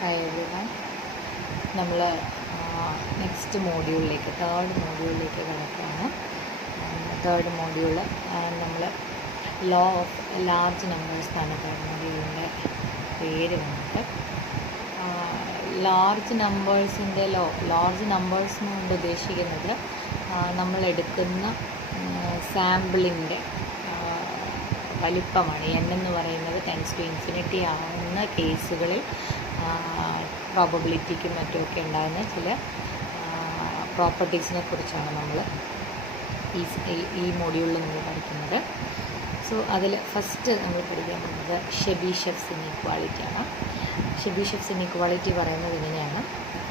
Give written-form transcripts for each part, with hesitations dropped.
Hi everyone. നമ്മൾ next മോഡ്യൂളിലേക്ക് third മോഡ്യൂളിലേക്ക് കിടക്കുകയാണ്. Third module നമ്മൾ ലോ ഓഫ് ലാർജ് നമ്പേഴ്സ് എന്നാണ് തേർഡ് മോഡ്യൂളിൻ്റെ പേര് വന്നിട്ട്. ലാർജ് നമ്പേഴ്സിൻ്റെ ലാർജ് നമ്പേഴ്സ് കൊണ്ട് ഉദ്ദേശിക്കുന്നത് നമ്മളെടുക്കുന്ന സാമ്പിളിൻ്റെ വലിപ്പമാണ്. എന്ന് പറയുന്നത് ടെൻസ് ടു ഇൻഫിനിറ്റി ആവുന്ന കേസുകളിൽ പ്രോബബിലിറ്റിക്കും മറ്റുമൊക്കെ ഉണ്ടാകുന്ന ചില പ്രോപ്പർട്ടീസിനെ കുറിച്ചാണ് നമ്മൾ ഈ മോഡ്യൂളിൽ നമ്മൾ പഠിക്കുന്നത്. സോ അതിൽ ഫസ്റ്റ് നമ്മൾ പഠിക്കാൻ പോകുന്നത് ഷെബിഷെവ്സ് ഇനീക്വാളിറ്റിയാണ്. ഷെബിഷെവ്സ് ഇനീക്വാളിറ്റി പറയുന്നത് ഇങ്ങനെയാണ്: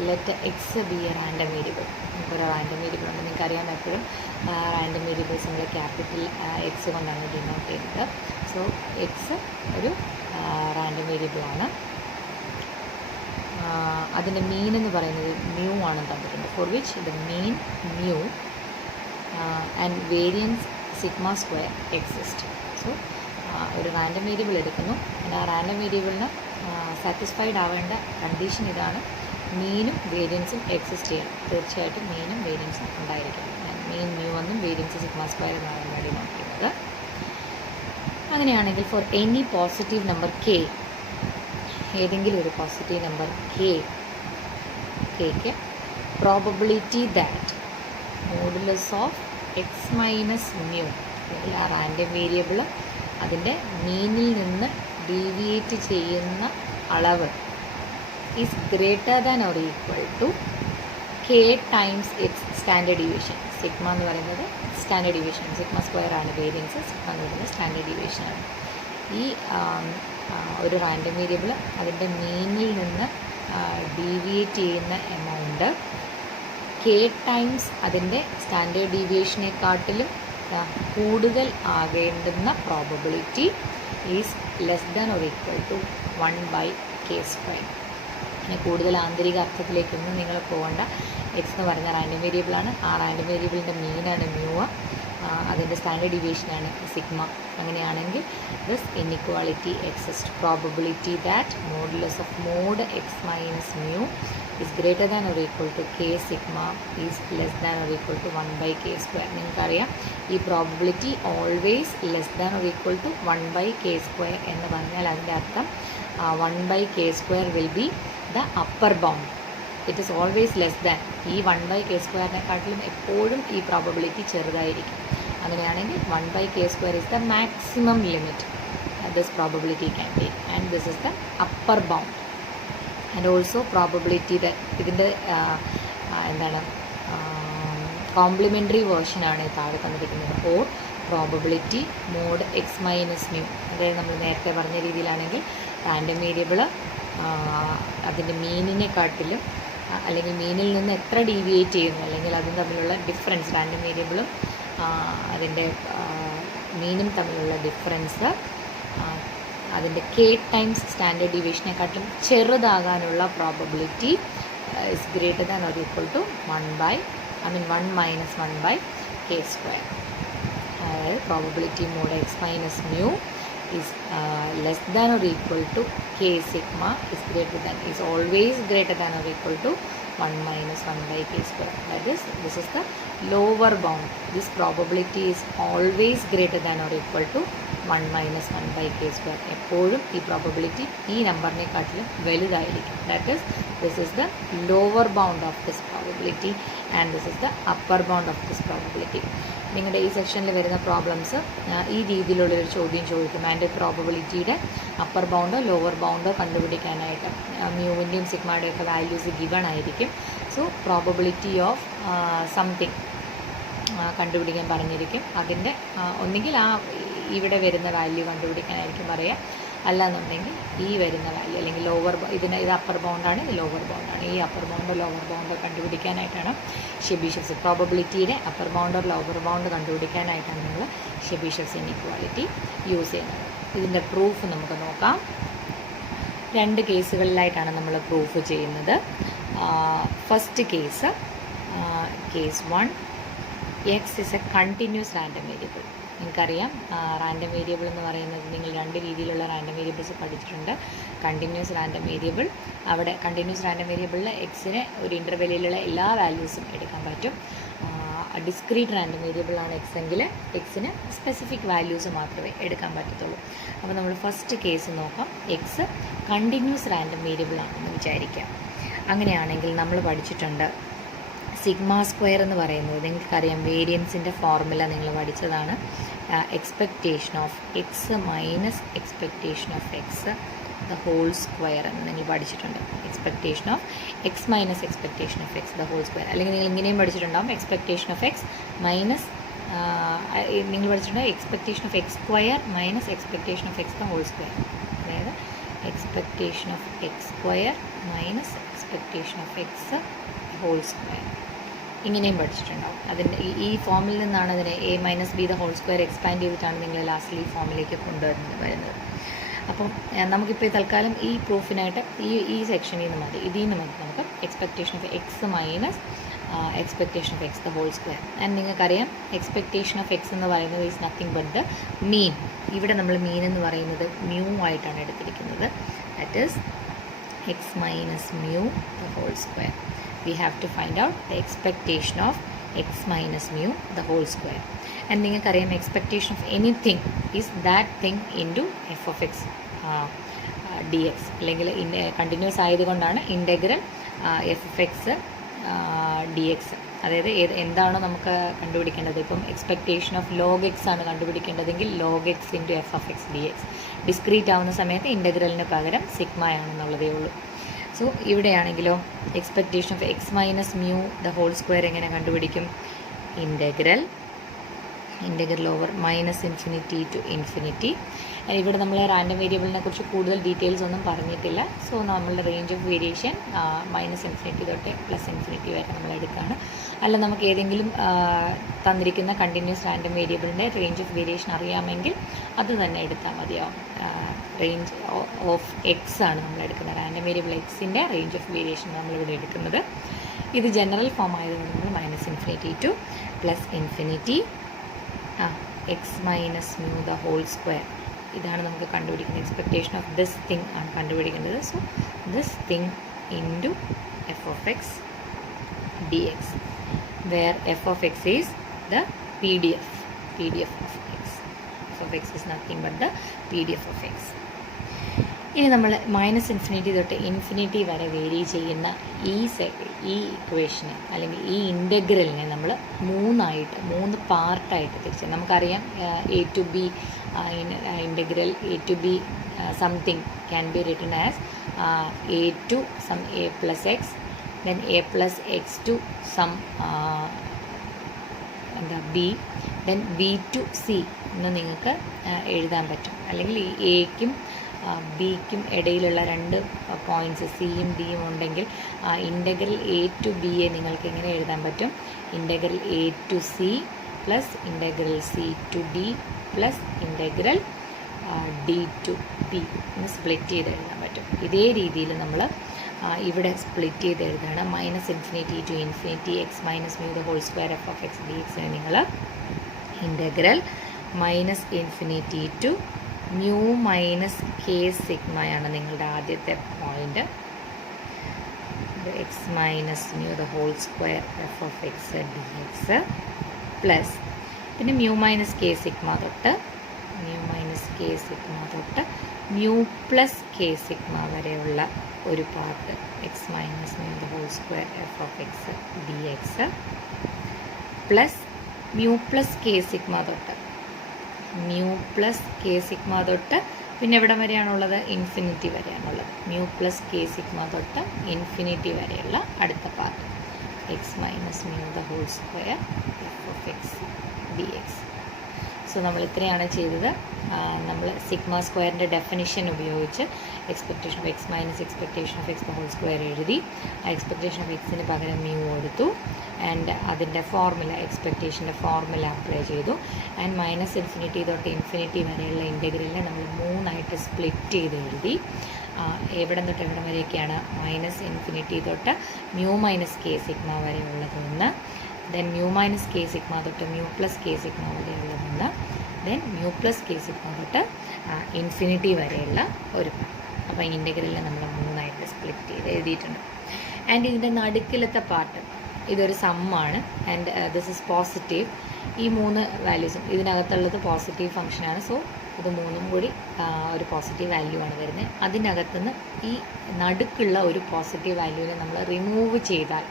let X be a random variable. നമുക്കൊരു റാൻഡം വേരിയബിൾ ഉണ്ട്. നിങ്ങൾക്കറിയാം, എപ്പോഴും റാൻഡം വേരിയബിൾസ് നമ്മൾ ക്യാപിറ്റൽ എക്സ് കൊണ്ടാണ് ഡിനോട്ട് ചെയ്യുന്നത്. സോ എക്സ് ഒരു റാൻഡം വേരിയബിളാണ്. അതിൻ്റെ മീൻ എന്ന് പറയുന്നത് മ്യൂ ആണെന്ന് തന്നിട്ടുണ്ട്. For which the mean mu and variance sigma square exist. So ഒരു റാൻഡം വേരിയബിൾ എടുക്കുന്നു. ആ റാൻഡം വേരിയബിളിന് സാറ്റിസ്ഫൈഡ് ആവേണ്ട കണ്ടീഷൻ ഇതാണ്: മീനും വേരിയൻസും എക്സിസ്റ്റ് ചെയ്യണം. തീർച്ചയായിട്ടും മീനും വേരിയൻസും ഉണ്ടായിരിക്കണം. മീൻ മ്യൂ എന്നും വേരിയൻസ് സിഗ്മ സ്ക്വയർ എന്നാണ് വേണ്ടി നോക്കുന്നത്. അങ്ങനെയാണെങ്കിൽ for any positive number k, ഏതെങ്കിലും ഒരു പോസിറ്റീവ് നമ്പർ കെക്ക് probability that modulus of X minus mu, അല്ലെങ്കിൽ ആ റാൻഡം വേരിയബിൾ അതിൻ്റെ മീനിൽ നിന്ന് ഡീവിയേറ്റ് ചെയ്യുന്ന അളവ് is greater than or equal to K times its standard deviation. Sigma എന്ന് പറയുന്നത് സ്റ്റാൻഡേർഡ് ഡീവിയേഷൻ, സിഗ്മ സ്ക്വയർ ആണ് വേരിയൻസ്, സിഗ്മ എന്ന് പറയുന്നത് സ്റ്റാൻഡേർഡ് ഡീവിയേഷനാണ്. ഈ ഒരു റാൻഡം വേരിയബിൾ അതിൻ്റെ മീനിൽ നിന്ന് ഡീവിയേറ്റ് ചെയ്യുന്ന എമൗണ്ട് കെ ടൈംസ് അതിൻ്റെ സ്റ്റാൻഡേർഡ് ഡീവിയേഷനെക്കാട്ടിലും കൂടുതൽ ആകേണ്ടുന്ന probability is less than or equal to 1/k². പിന്നെ കൂടുതൽ ആന്തരിക അർത്ഥത്തിലേക്കൊന്നും നിങ്ങൾ പോകേണ്ട. എക്സ് എന്ന് പറയുന്ന റാൻഡം വേരിയബിളാണ്. ആ റാൻഡം വേരിയബിളിൻ്റെ മീനാണ് മ്യൂ, അതിൻ്റെ സ്റ്റാൻഡേർഡ് ഡീവിയേഷനാണ് സിഗ്മ. അങ്ങനെയാണെങ്കിൽ this inequality exist. Probability that modulus of mod X minus mu is greater than or equal to K sigma is less than or equal to 1/k². നിങ്ങൾക്കറിയാം, ഈ probability always less than or equal to 1/k² എന്ന് പറഞ്ഞാൽ അതിൻ്റെ അർത്ഥം 1/k² will be the upper bound. It is always less than. ഈ 1/k²-നെക്കാട്ടിലും എപ്പോഴും ഈ പ്രോബബിലിറ്റി ചെറുതായിരിക്കും. അങ്ങനെയാണെങ്കിൽ 1/k² is the maximum limit this probability can be, and this is the upper bound. And also probability ഇതിൻ്റെ എന്താണ് കോംപ്ലിമെൻ്ററി വേർഷനാണ് താഴെ തന്നിരിക്കുന്നത്. Or probability mod X minus mu. അതായത് നമ്മൾ നേരത്തെ പറഞ്ഞ രീതിയിലാണെങ്കിൽ റാൻഡം വേരിയബിൾ അതിൻ്റെ മീനിനെക്കാട്ടിലും, അല്ലെങ്കിൽ മീനിൽ നിന്ന് എത്ര ഡീവിയേറ്റ് ചെയ്യുന്നു, അല്ലെങ്കിൽ അതും തമ്മിലുള്ള ഡിഫറൻസ്, റാൻഡം വേരിയബിളും അതിൻ്റെ മീനും തമ്മിലുള്ള ഡിഫറൻസ് അതിൻ്റെ കെ ടൈംസ് സ്റ്റാൻഡേർഡ് ഡീവിയേഷനെക്കാട്ടിലും ചെറുതാകാനുള്ള probability is greater than or equal to 1 minus 1/k². അതായത് probability mod X minus mu is less than or equal to k sigma is always greater than or equal to 1 minus 1/k². That is, this is the lower bound. This probability is always greater than or equal to 1 minus 1/k². എപ്പോഴും ഈ probability ഈ നമ്പറിനെക്കാട്ടിലും വലുതായിരിക്കും. That is, this is the lower bound of this probability and this is the upper bound of this probability. നിങ്ങളുടെ ഈ സെക്ഷനിൽ വരുന്ന problems ഈ രീതിയിലുള്ളൊരു ചോദ്യം ചോദിക്കും. അതിൻ്റെ പ്രോബബിലിറ്റിയുടെ അപ്പർ ബൗണ്ടോ ലോവർ ബൗണ്ടോ കണ്ടുപിടിക്കാനായിട്ട് മ്യൂവിൻ്റെയും സിഗ്മയുടെയൊക്കെ വാല്യൂസ് ഗിവൺ ആയിരിക്കും. സോ പ്രോബബിലിറ്റി ഓഫ് സംതിങ് കണ്ടുപിടിക്കാൻ പറഞ്ഞിരിക്കും. അതിൻ്റെ ഒന്നുകിൽ ഇവിടെ വരുന്ന വാല്യൂ കണ്ടുപിടിക്കാനായിരിക്കും പറയുക, അല്ലാന്നുണ്ടെങ്കിൽ ഈ വരുന്ന വാല്യൂ, അല്ലെങ്കിൽ ഇത് അപ്പർ ബൗണ്ടാണ്, ഇത് ലോവർ ബൗണ്ടാണ്. ഈ അപ്പർ ബൗണ്ടോ ലോവർ ബൗണ്ടോ കണ്ടുപിടിക്കാനായിട്ടാണ് ഷെബിഷെവ്സ് പ്രോബബിലിറ്റിയുടെ അപ്പർ ബൗണ്ടോ ലോവർ ബൗണ്ട് കണ്ടുപിടിക്കാനായിട്ടാണ് നമ്മൾ ഷെബിഷെവ്സ് ഇനീക്വാളിറ്റി യൂസ് ചെയ്യുന്നത്. ഇതിൻ്റെ പ്രൂഫ് നമുക്ക് നോക്കാം. 2 കേസുകളിലായിട്ടാണ് നമ്മൾ പ്രൂഫ് ചെയ്യുന്നത്. First case 1, X is A continuous random variable. നിങ്ങൾക്കറിയാം റാൻഡം വേരിയബിൾ എന്ന് പറയുന്നത് നിങ്ങൾ 2 രീതിയിലുള്ള റാൻഡം വേരിയബിൾസ് പഠിച്ചിട്ടുണ്ട്. കണ്ടിന്യൂസ് റാൻഡം വേരിയബിൾ, അവിടെ കണ്ടിന്യൂസ് റാൻഡം വേരിയബിളിൽ എക്സിന് ഒരു ഇൻ്റർവെല്ലിലുള്ള എല്ലാ വാല്യൂസും എടുക്കാൻ പറ്റും. ഡിസ്ക്രീറ്റ് റാൻഡം വേരിയബിളാണ് എക്സ് എങ്കിൽ എക്സിന് സ്പെസിഫിക് വാല്യൂസ് മാത്രമേ എടുക്കാൻ പറ്റത്തുള്ളൂ. അപ്പോൾ നമ്മൾ ഫസ്റ്റ് കേസ് നോക്കാം. എക്സ് കണ്ടിന്യൂസ് റാൻഡം വേരിയബിൾ ആണെന്ന് വിചാരിക്കാം. അങ്ങനെയാണെങ്കിൽ നമ്മൾ പഠിച്ചിട്ടുണ്ട് സിഗ്മ സ്ക്വയർ എന്ന് പറയുന്നത്, നിങ്ങൾക്കറിയാം വേരിയൻസിൻ്റെ ഫോർമുല നിങ്ങൾ പഠിച്ചതാണ്. Expectation of X minus expectation of X the whole square എന്ന് നിങ്ങൾ പഠിച്ചിട്ടുണ്ട്. Expectation of X minus expectation of X the whole square. അല്ലെങ്കിൽ നിങ്ങൾ ഇങ്ങനെയും പഠിച്ചിട്ടുണ്ടാകും, എക്സ്പെക്റ്റേഷൻ ഓഫ് എക്സ് മൈനസ് നിങ്ങൾ പഠിച്ചിട്ടുണ്ട് expectation of x square minus expectation of X the whole square. അതായത് expectation of x square minus expectation of x whole square. ഇങ്ങനെയും പഠിച്ചിട്ടുണ്ടാവും. അതിൻ്റെ ഈ ഫോമിൽ നിന്നാണ് അതിനെ a minus b the whole square expand ചെയ്തിട്ടാണ് നിങ്ങൾ ലാസ്റ്റിൽ ഈ ഫോമിലേക്ക് കൊണ്ടുവരുന്നത്. അപ്പം നമുക്കിപ്പോൾ തൽക്കാലം ഈ പ്രൂഫിനായിട്ട് ഈ സെക്ഷനിൽ നിന്ന് മതി, ഇതിൽ നിന്ന് മതി നമുക്ക് expectation of X minus expectation of X the whole square. And നിങ്ങൾക്കറിയാം എക്സ്പെക്റ്റേഷൻ ഓഫ് എക്സ് എന്ന് പറയുന്നത് is nothing but the mean. ഇവിടെ നമ്മൾ മീൻ എന്ന് പറയുന്നത് മ്യൂ ആയിട്ടാണ് എടുത്തിരിക്കുന്നത്. That is X minus mu the whole square. We have to find out the expectation of x minus mu the whole square. And നിങ്ങൾക്കറിയാം expectation of anything is that thing into f of x dx. അല്ലെങ്കിൽ continuous ആയതുകൊണ്ടാണ് integral F of X D X. അതായത് എന്താണോ നമുക്ക് കണ്ടുപിടിക്കേണ്ടത്, ഇപ്പം expectation of log x ആണ് കണ്ടുപിടിക്കേണ്ടതെങ്കിൽ log x into f of X D x. Discrete ആവുന്ന സമയത്ത് ഇൻ്റഗ്രലിന് പകരം സിഗ്മ ആണെന്നുള്ളതേ ഉള്ളൂ. സോ ഇവിടെയാണെങ്കിലോ expectation of X minus mu the whole square എങ്ങനെ കണ്ടുപിടിക്കും? Integral over minus infinity to infinity. ഇവിടെ നമ്മൾ റാൻഡം വേരിയബിളിനെ കുറിച്ച് കൂടുതൽ ഡീറ്റെയിൽസ് ഒന്നും പറഞ്ഞിട്ടില്ല. സോ നമ്മളുടെ range of variation minus infinity തൊട്ട് പ്ലസ് ഇൻഫിനിറ്റി വരെ നമ്മൾ എടുക്കുകയാണ്. അല്ല നമുക്ക് ഏതെങ്കിലും തന്നിരിക്കുന്ന കണ്ടിന്യൂസ് റാൻഡം വേരിയബിളിൻ്റെ റേഞ്ച് ഓഫ് വേരിയേഷൻ അറിയാമെങ്കിൽ അത് തന്നെ എടുത്താൽ മതിയാവും. റേഞ്ച് ഓഫ് എക്സ് ആണ് നമ്മൾ എടുക്കുന്നത്. റാൻഡം വേരിയബിൾ എക്സിൻ്റെ റേഞ്ച് ഓഫ് വേരിയേഷൻ നമ്മളിവിടെ എടുക്കുന്നത്. ഇത് ജനറൽ ഫോം ആയതുകൊണ്ട് നമ്മൾ minus infinity to plus infinity X minus mu the whole square. ഇതാണ് നമുക്ക് കണ്ടുപിടിക്കുന്നത്. എക്സ്പെക്റ്റേഷൻ ഓഫ് ദിസ് തിങ് ആണ് കണ്ടുപിടിക്കേണ്ടത്. So this thing into f of X D X, where f of X is the P D F of X. F of X is nothing but the P D F of X. ഇനി നമ്മൾ minus infinity തൊട്ട് infinity വരെ vary ചെയ്യുന്ന ഈ ഇക്വേഷനെ അല്ലെങ്കിൽ ഈ ഇൻ്റഗ്രലിനെ നമ്മൾ മൂന്ന് പാർട്ടായിട്ട് തിരിച്ച് നമുക്കറിയാം. A to B integral A to B something can be written as A to some A plus X, then A plus X to some B, then B to C എന്ന് നിങ്ങൾക്ക് എഴുതാൻ പറ്റും. അല്ലെങ്കിൽ ഈ എക്കും ബിക്കും ഇടയിലുള്ള 2 പോയിൻറ്റ്സ് സിയും ഡിയും ഉണ്ടെങ്കിൽ ഇൻ്റഗ്രൽ എ ടു ബിയെ നിങ്ങൾക്ക് എങ്ങനെ എഴുതാൻ പറ്റും? Integral A to C plus integral C to D plus integral D to B എന്ന് സ്പ്ലിറ്റ് ചെയ്ത് എഴുതാൻ പറ്റും. ഇതേ രീതിയിൽ നമ്മൾ ഇവിടെ സ്പ്ലിറ്റ് ചെയ്ത് എഴുതുകയാണ്. Minus infinity to infinity X minus mu the whole square F of X d എക്സിനെ നിങ്ങൾ integral minus infinity to mu minus k സിഗ്മയാണ് നിങ്ങളുടെ ആദ്യത്തെ point. X minus mu the whole square F of X D x plus പിന്നെ mu minus K sigma തൊട്ട് mu plus K sigma വരെയുള്ള ഒരു part x minus mu the whole square F of X D x plus mu plus K sigma തൊട്ട് പിന്നെ എവിടെ വരെയാണുള്ളത്? Infinity വരെയാണുള്ളത്. Mu plus K sigma തൊട്ട് ഇൻഫിനിറ്റി വരെയുള്ള അടുത്ത part x minus mu the whole square F of X D x. So നമ്മൾ ഇത്രയാണ് ചെയ്തത്. നമ്മൾ സിഗ്മ സ്ക്വയറിൻ്റെ ഡെഫിനിഷൻ ഉപയോഗിച്ച് expectation of X minus expectation of X the whole square എഴുതി. ആ എക്സ്പെക്റ്റേഷൻ ഓഫ് എക്സിന് പകരം മ്യൂ കൊടുത്തു. ആൻഡ് അതിൻ്റെ ഫോർമുല എക്സ്പെക്റ്റേഷൻ്റെ ഫോർമുല അപ്ലൈ ചെയ്തു. ആൻഡ് മൈനസ് ഇൻഫിനിറ്റി തൊട്ട് ഇൻഫിനിറ്റി വരെയുള്ള ഇൻ്റഗ്രലിനെ നമ്മൾ 3ആയിട്ട് സ്പ്ലിറ്റ് ചെയ്ത് എഴുതി. എവിടെ തൊട്ട് എവിടെ വരെയൊക്കെയാണ്? മൈനസ് ഇൻഫിനിറ്റി തൊട്ട് മ്യൂ മൈനസ് കെ സിഗ്മ വരെയുള്ളതൊന്ന്, then mu minus K sigma തൊട്ട് മ്യൂ പ്ലസ് കെ സിഗ്മ വരെയുള്ളതൊന്ന്, then mu plus K sigma തൊട്ട് ഇൻഫിനിറ്റി വരെയുള്ള ഒരു പാർട്ട്. അപ്പോൾ ഇൻ്റഗ്രലിൽ നമ്മൾ 3ആയിട്ട് സ്പ്ലിറ്റ് ചെയ്ത് എഴുതിയിട്ടുണ്ട്. ആൻഡ് ഇതിൻ്റെ നടുക്കിലത്തെ പാർട്ട് ഇതൊരു സമ്മാണ്. And this is positive. ഈ 3 വാല്യൂസും ഇതിനകത്തുള്ളത് പോസിറ്റീവ് ഫംഗ്ഷനാണ്. സോ ഇത് 3ഉം കൂടി ഒരു പോസിറ്റീവ് വാല്യൂ ആണ് വരുന്നത്. അതിനകത്തുനിന്ന് ഈ നടുക്കുള്ള ഒരു പോസിറ്റീവ് വാല്യൂവിനെ നമ്മൾ റിമൂവ് ചെയ്താൽ,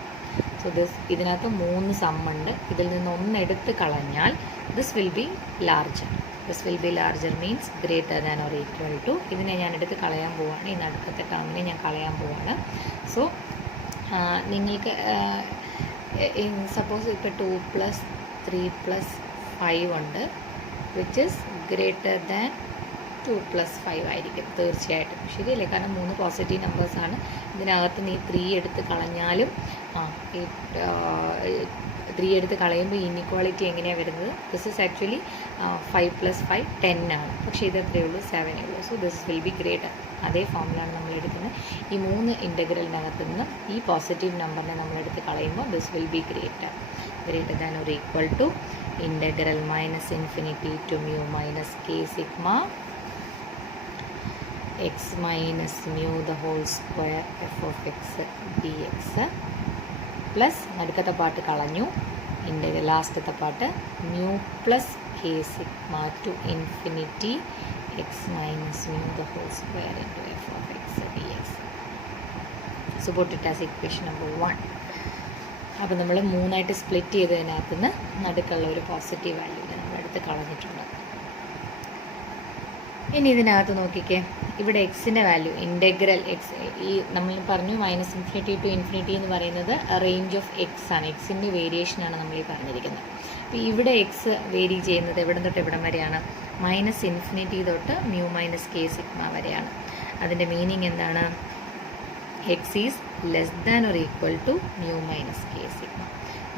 സോ ഇതിനകത്ത് 3 സമ്മുണ്ട്. ഇതിൽ നിന്ന് 1 എടുത്ത് കളഞ്ഞാൽ this will be larger. This will be larger means greater than or equal to. ഇതിനെ ഞാൻ എടുത്ത് കളയാൻ പോവുകയാണ്. ഈ നടുക്കത്തെ ടേമിനെ ഞാൻ കളയാൻ പോവുകയാണ്. സോ നിങ്ങൾക്ക് സപ്പോസ് ഇപ്പോൾ 2 + 3 + 5 ഉണ്ട്, വിച്ച് ഇസ് ഗ്രേറ്റർ ദാൻ 2 + 5 ആയിരിക്കും തീർച്ചയായിട്ടും. ശരിയല്ലേ? കാരണം 3 പോസിറ്റീവ് നമ്പേഴ്സാണ്. ഇതിനകത്ത് നീ 3 എടുത്ത് കളഞ്ഞാലും ഈ 3 എടുത്ത് കളയുമ്പോൾ ഇൻഇക്വാളിറ്റി എങ്ങനെയാണ് വരുന്നത്? ദിസ് ഇസ് ആക്ച്വലി 5 + 5 10 ആണ്. പക്ഷേ ഇത് എത്രയേ ഉള്ളൂ? 7 ഉള്ളൂ. So this will be greater. അതേ ഫോമിലാണ് നമ്മൾ എടുക്കുന്നത്. ഈ 3 ഇൻ്റഗ്രലിനകത്ത് നിന്ന് ഈ പോസിറ്റീവ് നമ്പറിനെ നമ്മളെടുത്ത് കളയുമ്പോൾ this will be greater than or equal to integral -∞ to mu minus k sigma x minus mu the whole square f of x dx plus നടുക്കത്തെ പാർട്ട് കളഞ്ഞു. ലാസ്റ്റത്തെ part mu plus k sigma to infinity x minus mu the whole square into f of x dx. So put it as equation number 1. അപ്പോൾ നമ്മൾ 3ആയിട്ട് split ചെയ്തതിനകത്ത് നിന്ന് നടുക്കുള്ള ഒരു positive വാല്യൂവിനെ നമ്മളെടുത്ത് കളഞ്ഞിട്ടുണ്ട്. ഇനി ഇതിനകത്ത് നോക്കിക്കേ, ഇവിടെ എക്സിൻ്റെ വാല്യൂ ഇൻ്റഗ്രൽ എക്സ്, ഈ നമ്മൾ പറഞ്ഞു -∞ to ∞ എന്ന് പറയുന്നത് റേഞ്ച് ഓഫ് എക്സ് ആണ്. എക്സിൻ്റെ വേരിയേഷനാണ് നമ്മൾ ഈ പറഞ്ഞിരിക്കുന്നത്. അപ്പോൾ ഇവിടെ എക്സ് വേരി ചെയ്യുന്നത് എവിടെ തൊട്ട് എവിടം വരെയാണ്? -∞ തൊട്ട് mu minus k sigma വരെയാണ്. അതിൻ്റെ മീനിങ് എന്താണ്? x is less than or equal to mu minus k sigma.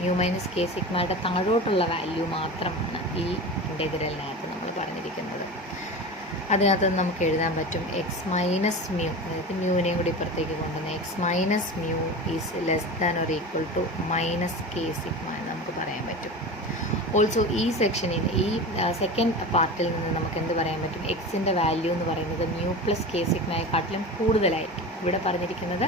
mu minus k sigmയുടെ താഴോട്ടുള്ള വാല്യൂ മാത്രമാണ് ഈ ഇൻ്റഗ്രലിനകത്ത് നമ്മൾ പറഞ്ഞിരിക്കുന്നത്. അതിനകത്ത് നമുക്ക് എഴുതാൻ പറ്റും x മൈനസ് മ്യൂ, അതായത് മ്യൂവിനെയും കൂടി ഇപ്പുറത്തേക്ക് കൊണ്ടുവന്ന് x minus mu is less than or equal to -k sigma എന്ന് നമുക്ക് പറയാൻ പറ്റും. ഓൾസോ ഈ സെക്ഷനിൽ ഈ സെക്കൻഡ് പാർട്ടിൽ നിന്ന് നമുക്ക് എന്ത് പറയാൻ പറ്റും? എക്സിൻ്റെ വാല്യൂ എന്ന് പറയുന്നത് mu plus k sigmaയെക്കാട്ടിലും കൂടുതലായിരിക്കും. ഇവിടെ പറഞ്ഞിരിക്കുന്നത്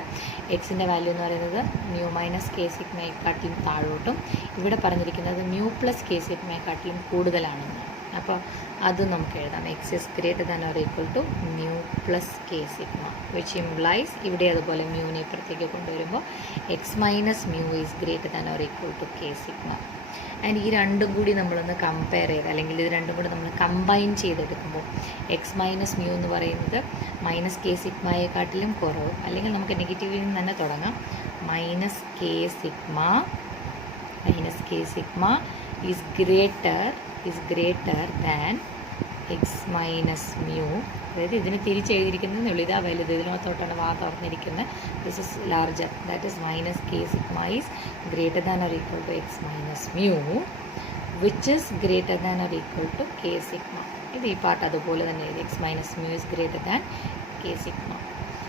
എക്സിൻ്റെ വാല്യൂ എന്ന് പറയുന്നത് mu minus k sigmaയെക്കാട്ടിലും താഴോട്ടും, ഇവിടെ പറഞ്ഞിരിക്കുന്നത് mu plus k sigmaയെക്കാട്ടിലും കൂടുതലാണെന്ന്. അപ്പോൾ അത് നമുക്ക് എഴുതാം. X is greater than or equal to mu plus k sigma, which implies ഇവിടെ അതുപോലെ മ്യൂവിനെ ഇപ്പുറത്തേക്ക് കൊണ്ടുവരുമ്പോൾ x minus mu is greater than or equal to k sigma. And ഈ രണ്ടും കൂടി നമ്മളൊന്ന് കമ്പയർ ചെയ്ത്, അല്ലെങ്കിൽ ഇത് രണ്ടും കൂടി നമ്മൾ കമ്പൈൻ ചെയ്തെടുക്കുമ്പോൾ x മൈനസ് മ്യൂ എന്ന് പറയുന്നത് -k sigmaയെക്കാട്ടിലും കുറവ്, അല്ലെങ്കിൽ നമുക്ക് നെഗറ്റീവിൽ നിന്ന് തന്നെ തുടങ്ങാം. -k sigma is greater than x minus mu. അതായത് ഇതിന് തിരിച്ചെഴുതിയിരിക്കുന്നതേ ഉള്ളൂ. ഇതാ വലുത്, ഇതിനകത്തോട്ടാണ് വാ തുറന്നിരിക്കുന്നത്. This is larger, that is -k sigma is greater than or equal to x minus mu, which is greater than or equal to k sigma. ഇത് ഈ പാർട്ട് അതുപോലെ തന്നെ എഴുതി, x minus mu is greater than k sigma.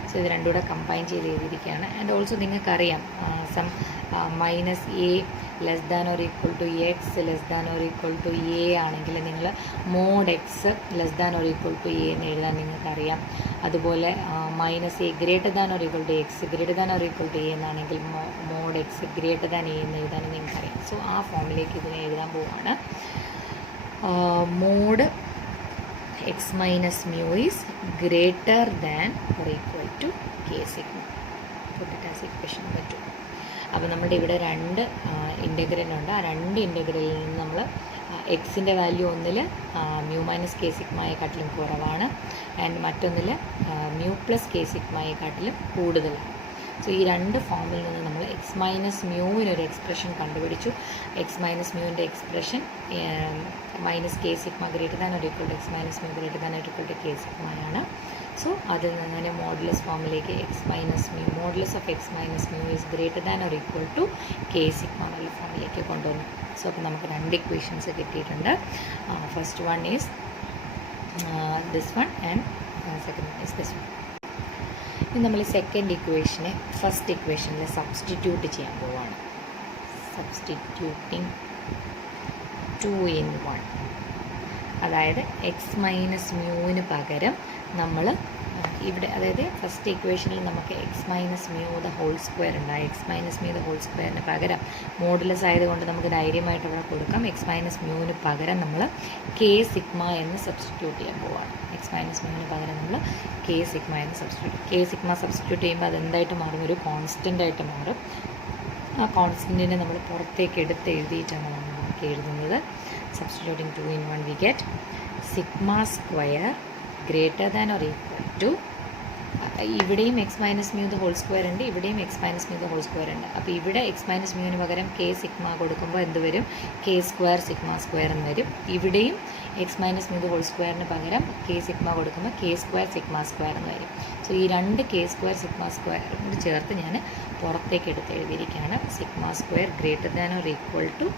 So ഇത് രണ്ടും കൂടെ combine ചെയ്ത് എഴുതിയിരിക്കുകയാണ്. ആൻഡ് ഓൾസോ നിങ്ങൾക്കറിയാം some -a less than or equal to x less than or equal to a ആണെങ്കിൽ നിങ്ങൾ mod x less than or equal to A എന്ന് എഴുതാൻ നിങ്ങൾക്കറിയാം. അതുപോലെ -a greater than or equal to x greater than or equal to a എന്നാണെങ്കിൽ mod X greater than A എന്ന് എഴുതാനും നിങ്ങൾക്കറിയാം. സോ ആ ഫോമിലേക്ക് ഇതിനെ എഴുതാൻ പോവുകയാണ്. Mod x minus mu is greater than or equal to k sigma. Put it as equation number 2. അപ്പോൾ നമ്മുടെ ഇവിടെ 2 ഇൻ്റഗ്രലുണ്ട്. ആ 2 ഇൻ്റഗ്രലിൽ നിന്ന് നമ്മൾ എക്സിൻ്റെ വാല്യൂ ഒന്നിൽ mu minus k sigmaയെക്കാട്ടിലും കുറവാണ്, ആൻഡ് മറ്റൊന്നിൽ mu plus k sigmaയെക്കാട്ടിലും കൂടുതലാണ്. സോ ഈ 2 ഫോമിൽ നിന്ന് നമ്മൾ x മൈനസ് മ്യൂവിനൊരു എക്സ്പ്രഷൻ കണ്ടുപിടിച്ചു. x മൈനസ് മ്യൂവിൻ്റെ expression -k sigma greater than or equal to x minus mu greater than or equal to k sigma ആണ്. സോ അതിൽ നിന്ന് തന്നെ മോഡുലസ് ഫോമിലേക്ക് x minus mu, modulus of x minus mu is greater than or equal to k sigma എന്നുള്ള ഫോമിലേക്ക് കൊണ്ടുവന്നു. So അപ്പോൾ നമുക്ക് 2 ഇക്വേഷൻസ് കിട്ടിയിട്ടുണ്ട്. First one is this one and second one is this one. ഇനി നമ്മൾ സെക്കൻഡ് ഇക്വേഷനെ ഫസ്റ്റ് ഇക്വേഷനിൽ substitute ചെയ്യാൻ പോവുകയാണ്. Substituting 2 in 1. അതായത് എക്സ് മൈനസ് മ്യൂവിന് പകരം നമ്മൾ ഇവിടെ, അതായത് ഫസ്റ്റ് ഇക്വേഷനിൽ നമുക്ക് x minus mu the whole square ഉണ്ടായി. X minus mu the whole സ്ക്വയറിന് പകരം മോഡുലസ് ആയതുകൊണ്ട് നമുക്ക് ധൈര്യമായിട്ട് ഇവിടെ കൊടുക്കാം. എക്സ് മൈനസ് മ്യൂവിന് പകരം നമ്മൾ കെ സിഗ്മ എന്ന് സബ്സ്റ്റിറ്റ്യൂട്ട് ചെയ്യാൻ പോവുകയാണ്. എക്സ് മൈനസ് മ്യൂവിന് പകരം നമ്മൾ കെ സിഗ്മ എന്ന് സബ്സ്റ്റിറ്റ്യൂട്ട് ചെയ്യുമ്പോൾ അതെന്തായിട്ട് മാറും? ഒരു കോൺസ്റ്റൻ്റ് ആയിട്ട് മാറും. ആ കോൺസ്റ്റൻറ്റിനെ നമ്മൾ പുറത്തേക്ക് എടുത്ത് എഴുതിയിട്ടാണ് നമ്മൾ നമുക്ക് എഴുതുന്നത്. Substituting 2 in 1 we get sigma square greater than or equal to, ഇവിടെയും X minus mu the whole square ഉണ്ട്, ഇവിടെയും X minus mu the whole square ഉണ്ട്. അപ്പോൾ ഇവിടെ എക്സ് മൈനസ് മ്യൂവിന് പകരം കെ സിഗ്മ കൊടുക്കുമ്പോൾ എന്ത് വരും? കെ സ്ക്വയർ സിഗ്മ സ്ക്വയർ എന്ന് വരും. ഇവിടെയും X minus mu the whole സ്ക്വയറിന് പകരം കെ സിഗ്മ കൊടുക്കുമ്പോൾ കെ സ്ക്വയർ സിഗ്മ സ്ക്വയർ എന്ന് വരും. സോ ഈ രണ്ട് കെ സ്ക്വയർ സിഗ്മ സ്ക്വയർ കൂടി ചേർത്ത് ഞാൻ പുറത്തേക്ക് എടുത്ത് എഴുതിയിരിക്കുകയാണ്. Sigma square greater than or equal to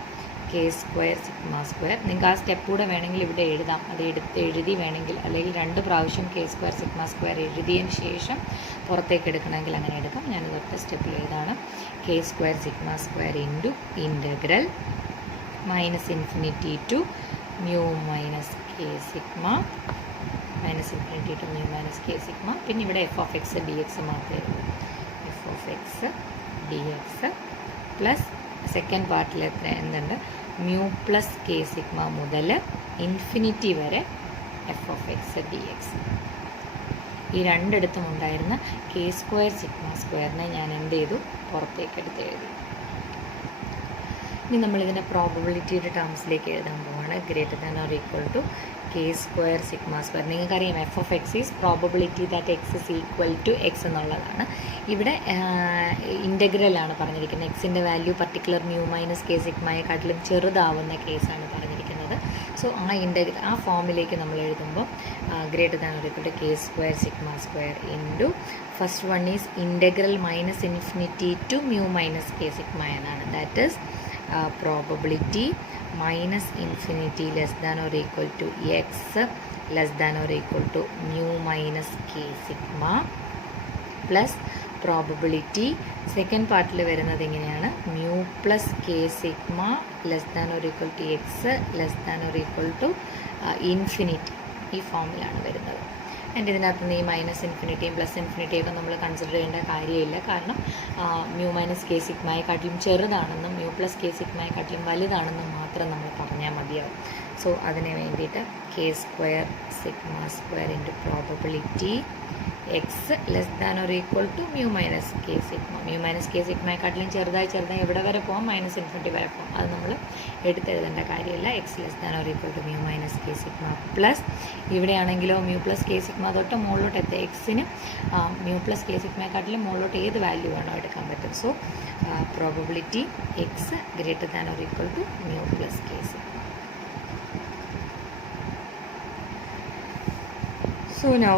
K square sigma square. നിങ്ങൾക്ക് ആ സ്റ്റെപ്പ് കൂടെ വേണമെങ്കിൽ ഇവിടെ എഴുതാം. അത് എഴുതി വേണമെങ്കിൽ, അല്ലെങ്കിൽ 2 പ്രാവശ്യം കെ സ്ക്വയർ സിഗ്മ സ്ക്വയർ എഴുതിയതിന് ശേഷം പുറത്തേക്ക് എടുക്കണമെങ്കിൽ അങ്ങനെ എടുക്കാം. ഞാനത് ഒറ്റ സ്റ്റെപ്പിൽ എഴുതാണ്. K square sigma square into integral minus infinity to mu minus K sigma, minus infinity to mu minus K sigma. പിന്നെ ഇവിടെ f of X D x മാത്രമേ ഉള്ളൂ. F of X D x plus second പാർട്ടിൽ എന്തുണ്ട്? Mu plus K sigma മുതൽ infinity വരെ f of X D x. ഈ രണ്ടിടത്തും ഉണ്ടായിരുന്ന കെ സ്ക്വയർ സിഗ്മ സ്ക്വയറിനെ ഞാൻ എന്ത് ചെയ്തു? പുറത്തേക്ക് എടുത്ത് എഴുതി. ഇനി നമ്മളിതിൻ്റെ പ്രോബബിലിറ്റിയുടെ ടേംസിലേക്ക് എഴുതാൻ പോവാണ്. Greater than or equal to K square sigma square. നിങ്ങൾക്കറിയാം f of X is probability that x is equal to x എന്നുള്ളതാണ്. ഇവിടെ ഇൻ്റഗ്രലാണ് പറഞ്ഞിരിക്കുന്നത്. എക്സിൻ്റെ value particular mu minus K സിഗ്മയെക്കാട്ടിലും ചെറുതാവുന്ന കേസാണ് പറഞ്ഞിരിക്കുന്നത്. സോ ആ ഫോമിലേക്ക് നമ്മൾ എഴുതുമ്പോൾ greater than or equal to K square sigma square into first one is integral minus infinity to mu minus K sigma എന്നാണ്. That is probability minus infinity less than or equal to x less than or equal to mu minus k sigma plus probability second പാർട്ടിൽ വരുന്നത് ഇങ്ങനെയാണ്. mu plus k sigma less than or equal to x less than or equal to infinity. ഈ ഫോമിലാണ് വരുന്നത്. And ഇതിനകത്ത് നിന്ന് ഈ minus ഇൻഫിനിറ്റിയും plus ഇൻഫിനിറ്റിയൊക്കെ നമ്മൾ കൺസിഡർ ചെയ്യേണ്ട കാര്യമില്ല. കാരണം മ്യൂ മൈനസ് കെ സിഗ്മയെക്കാട്ടിലും ചെറുതാണെന്നും മ്യൂ പ്ലസ് കെ സിഗ്മയെക്കാട്ടിലും വലുതാണെന്നും മാത്രം നമ്മൾ പറഞ്ഞാൽ മതിയാവും. സോ അതിന് വേണ്ടിയിട്ട് K square sigma square into probability X less than or equal to mu minus K sigma. Mu minus K സിഗ്മയെക്കാട്ടിലും ചെറുതായി എവിടെ വരെ പോകാം? മൈനസ് ഇൻഫിനിറ്റി വരെ പോകാം. അത് നമ്മൾ എടുത്തെഴുതേണ്ട കാര്യമില്ല. X less than or equal to mu minus K sigma plus ഇവിടെയാണെങ്കിലോ മ്യൂ പ്ലസ് കെ സിഗ്മ തൊട്ട് മുകളിലോട്ട് എത്തുക. എക്സിന് മ്യൂ പ്ലസ് കെ സിഗ്മയെക്കാട്ടിലും മുകളിലോട്ട് ഏത് വാല്യൂ വേണോ എടുക്കാൻ പറ്റും. So probability X greater than or equal to mu plus K sigma. So now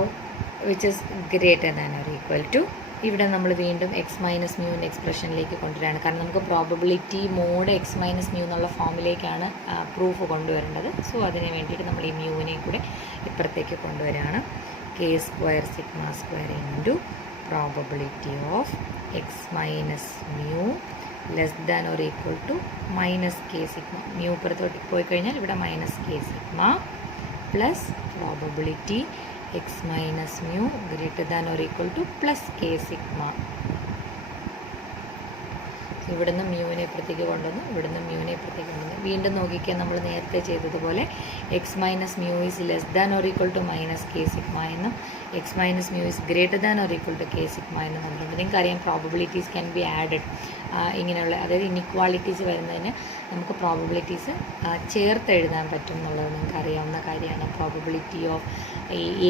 which is greater than or equal to, ഇവിടെ നമ്മൾ വീണ്ടും എക്സ് മൈനസ് മ്യൂവിൻ്റെ എക്സ്പ്രഷനിലേക്ക് കൊണ്ടുവരികയാണ്. കാരണം നമുക്ക് probability mod X minus mu എന്നുള്ള ഫോമിലേക്കാണ് പ്രൂഫ് കൊണ്ടുവരേണ്ടത്. സോ അതിന് വേണ്ടിയിട്ട് നമ്മൾ ഈ മ്യൂവിനെ കൂടെ ഇപ്പുറത്തേക്ക് കൊണ്ടുവരികയാണ്. K square sigma square into probability of X minus mu less than or equal to minus K sigma. Mu ഇപ്പുറത്തോട്ട് പോയി കഴിഞ്ഞാൽ ഇവിടെ minus K sigma plus probability X minus mu greater than or equal to plus K sigma. ഇവിടുന്ന് മ്യൂവിനെ ഇപ്പുറത്തേക്ക് കൊണ്ടുവന്നു, ഇവിടുന്ന് മ്യൂവിനെ ഇപ്പുറത്തേക്ക് കൊണ്ടുവന്നു. വീണ്ടും നോക്കിക്കാൻ നമ്മൾ നേരത്തെ ചെയ്തതുപോലെ X minus mu is less than or equal to minus K sigma എന്നും X minus mu is greater than or equal to K sigma എന്നും പറഞ്ഞിട്ടുണ്ട്. നിങ്ങൾക്കറിയാം പ്രോബബിലിറ്റീസ് ക്യാൻ ബി ആഡഡ്. ഇങ്ങനെയുള്ള, അതായത് ഇനിക്വാളിറ്റീസ് വരുന്നതിന് നമുക്ക് പ്രോബബിലിറ്റീസ് ചേർത്ത് എഴുതാൻ പറ്റും എന്നുള്ളത് നിങ്ങൾക്ക് അറിയാവുന്ന കാര്യമാണ്. Probability of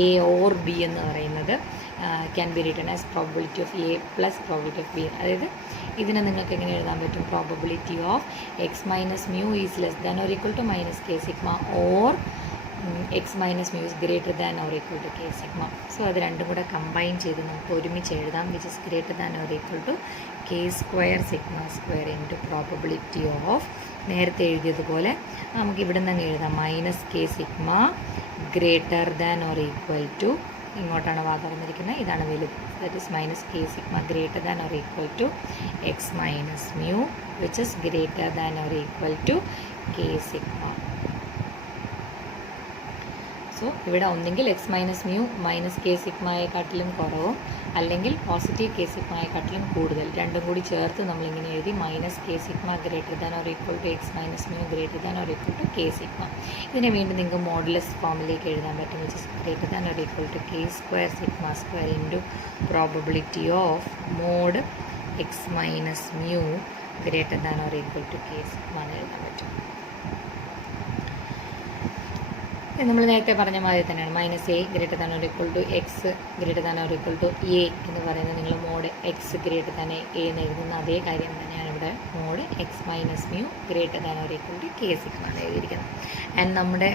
A or B എന്ന് പറയുന്നത് can be written as probability of A plus probability of B. അതായത് ഇതിനെ നിങ്ങൾക്ക് എങ്ങനെ എഴുതാൻ പറ്റും? Probability of X minus mu is less than or equal to minus K sigma or X minus mu is greater than or equal to K sigma. So അത് രണ്ടും കൂടെ combine ചെയ്ത് നമുക്ക് ഒരുമിച്ച് എഴുതാം. Which is greater than or equal to K square sigma square into probability of നേരത്തെ എഴുതിയതുപോലെ നമുക്ക് ഇവിടെ നിന്ന് എഴുതാം minus K sigma greater than or equal to, ഇങ്ങോട്ടാണ് വാ തുറന്നിരിക്കുന്നത്, ഇതാണ് വലുത്. That is minus K sigma greater than or equal to X minus mu which is greater than or equal to K sigma. So ഇവിടെ ഒന്നെങ്കിൽ X minus mu minus K സിഗ്മയെക്കാട്ടിലും കുറവും അല്ലെങ്കിൽ പോസിറ്റീവ് കെ സിഗ്മയെക്കാട്ടിലും കൂടുതൽ, രണ്ടും കൂടി ചേർത്ത് നമ്മളിങ്ങനെ എഴുതി minus K sigma greater than or equal to X minus mu greater than or equal to K sigma. ഇതിനെ വീണ്ടും നിങ്ങൾക്ക് മോഡുലസ് ഫോമിലേക്ക് എഴുതാൻ പറ്റും, which is greater than or equal to K square sigma square into probability of mod X minus mu greater than or equal to K sigma എന്ന് എഴുതാൻ പറ്റും. നമ്മൾ നേരത്തെ പറഞ്ഞ മാതിരി തന്നെയാണ്. Minus A greater than or equal to x greater than or equal to A എന്ന് പറയുന്നത് നിങ്ങൾ mod X greater than A എന്ന് എഴുതുന്ന അതേ കാര്യം തന്നെയാണ് ഇവിടെ mod X minus mu greater than or equal to K sigma എന്ന് എഴുതിയിരിക്കുന്നത്. ആൻഡ് നമ്മുടെ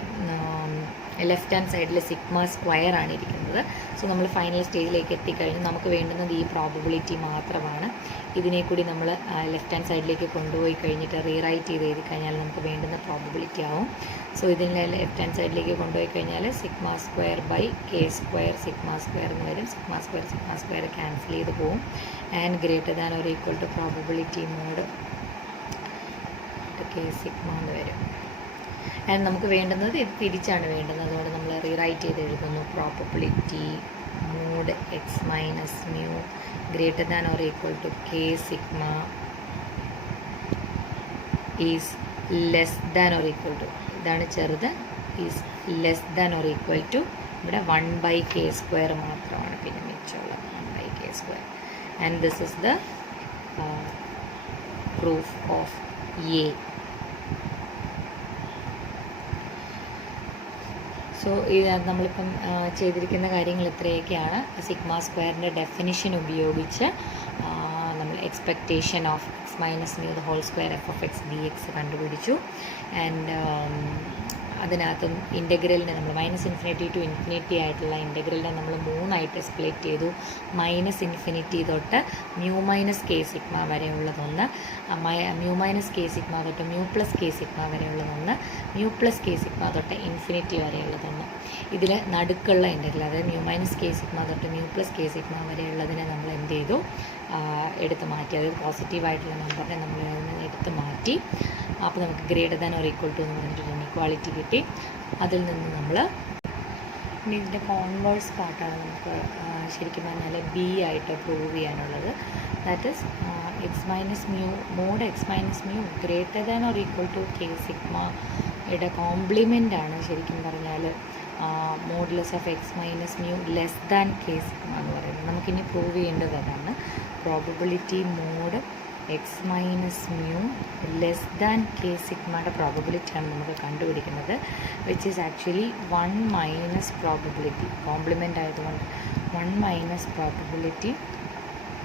ലെഫ്റ്റ് ഹാൻഡ് സൈഡിൽ സിഗ്മ സ്ക്വയർ ആണ് ഇരിക്കുന്നത്. സോ നമ്മൾ ഫൈനൽ സ്റ്റേജിലേക്ക് എത്തിക്കഴിഞ്ഞ് നമുക്ക് വേണ്ടുന്നത് ഈ പ്രോബബിലിറ്റി മാത്രമാണ്. ഇതിനെ കൂടി നമ്മൾ ലെഫ്റ്റ് ഹാൻഡ് സൈഡിലേക്ക് കൊണ്ടുപോയി കഴിഞ്ഞിട്ട് റീറൈറ്റ് ചെയ്ത് എഴുതി കഴിഞ്ഞാൽ നമുക്ക് വേണ്ടുന്ന പ്രോബബിലിറ്റി ആവും. സോ ഇതിനെ ലെഫ്റ്റ് ഹാൻഡ് സൈഡിലേക്ക് കൊണ്ടുപോയി കഴിഞ്ഞാൽ sigma square by K square sigma square എന്ന് വരും. സിഗ്മ സ്ക്വയർ ക്യാൻസൽ ചെയ്ത് പോവും. And greater than or equal to probability mod K sigma എന്ന് വരും. ആൻഡ് നമുക്ക് വേണ്ടുന്നത് ഇത് തിരിച്ചാണ് വേണ്ടുന്നത്, അതുകൊണ്ട് നമ്മൾ റീറൈറ്റ് ചെയ്ത് എഴുതുന്നു probability mod X minus mu greater than or equal to K sigma is less than or equal to, ഇതാണ് ചെറുത്, is less than or equal to ഇവിടെ 1/k സ്ക്വയർ മാത്രമാണ് പിന്നെ മിച്ചമുള്ളത് 1/k square. And this is the proof of A. So ഇത് നമ്മളിപ്പം ചെയ്തിരിക്കുന്ന കാര്യങ്ങൾ ഇത്രയൊക്കെയാണ്. സിഗ്മ സ്ക്വയറിൻ്റെ ഡെഫിനിഷൻ ഉപയോഗിച്ച് നമ്മൾ expectation of X minus mu the whole square F of X D X കണ്ടുപിടിച്ചു. ആൻഡ് അതിനകത്ത് ഇൻ്റഗ്രലിനെ നമ്മൾ മൈനസ് ഇൻഫിനിറ്റി ടു ഇൻഫിനിറ്റി ആയിട്ടുള്ള ഇൻ്റഗ്രലിനെ നമ്മൾ മൂന്നായിട്ട് സ്പ്ലിറ്റ് ചെയ്തു. മൈനസ് ഇൻഫിനിറ്റി തൊട്ട് mu minus K sigma വരെയുള്ളതൊന്ന്, mu minus K sigma തൊട്ട് mu plus K sigma വരെയുള്ളതൊന്ന്, mu plus K sigma തൊട്ട് ഇൻഫിനിറ്റി വരെയുള്ളതൊന്ന്. ഇതിൽ നടുക്കുള്ള ഇൻ്റഗ്രൽ, അതായത് മ്യൂ മൈനസ് കെ സിഗ്മ തൊട്ട് മ്യൂ പ്ലസ് കെ സിഗ്മ വരെയുള്ളതിനെ നമ്മൾ എന്ത് ചെയ്തു, എടുത്ത് മാറ്റി. അതായത് പോസിറ്റീവായിട്ടുള്ള നമ്പറിനെ നമ്മൾ എടുത്ത് മാറ്റി. അപ്പോൾ നമുക്ക് greater than or equal to എന്ന് പറഞ്ഞിട്ടൊരു ഇനീക്വാളിറ്റി കിട്ടി. അതിൽ നിന്ന് നമ്മൾ ഇനി ഇതിൻ്റെ കോൺവേഴ്സ് പാർട്ടാണ് നമുക്ക് ശരിക്കും പറഞ്ഞാൽ ബി ആയിട്ട് പ്രൂവ് ചെയ്യാനുള്ളത്. That is X minus mu mod X minus mu greater than or equal to K സിഗ്മയുടെ കോംപ്ലിമെൻ്റ് ആണ് ശരിക്കും പറഞ്ഞാൽ modulus of X minus mu less than K sigma എന്ന് പറയുന്നത്. നമുക്കിനി പ്രൂവ് ചെയ്യേണ്ടത് അതാണ്. Probability mod X minus mu less than K സിഗ്മയുടെ പ്രോബബിലിറ്റിയാണ് നമുക്ക് കണ്ടുപിടിക്കുന്നത്, which is actually 1 minus probability, complement ആയതുകൊണ്ട് 1 minus probability